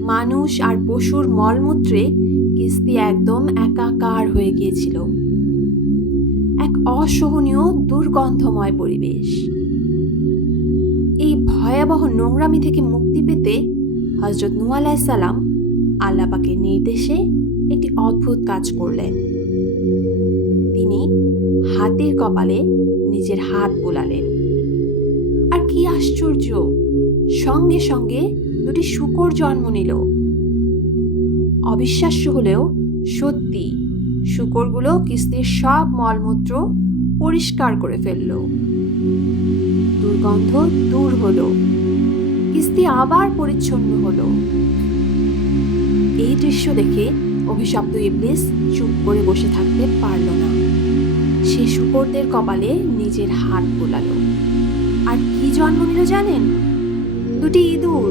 মানুষ আর পশুর মলমূত্রে কিস্তি একদম একাকার হয়ে গিয়েছিল। এক অসহনীয়, দুর্গন্ধময় পরিবেশ। এই ভয়াবহ নোংরামি থেকে মুক্তি পেতে হজরত নূ আল্লাপাকের নির্দেশে একটি অদ্ভুত কাজ করলেন। তিনি হাতির কপালে নিজের হাত বোলালেন। আশ্চর্য। সঙ্গে সঙ্গে দুটি শুকর জন্ম নিল। অবিশ্বাস্য হলেও সত্যি শুকরগুলো কিস্তির সব মলমূত্র পরিষ্কার করে ফেলল। দুর্গন্ধ দূর হলো। কিস্তি আবার পরিচ্ছন্ন হলো। এই দৃশ্য দেখে অভিশপ্ত ইবলিস চুপ করে বসে থাকতে পারল না। সে শুকরদের কপালে নিজের হাত বোলালো। আর কি জন্ম নিল জানেন? দুটি ইঁদুর।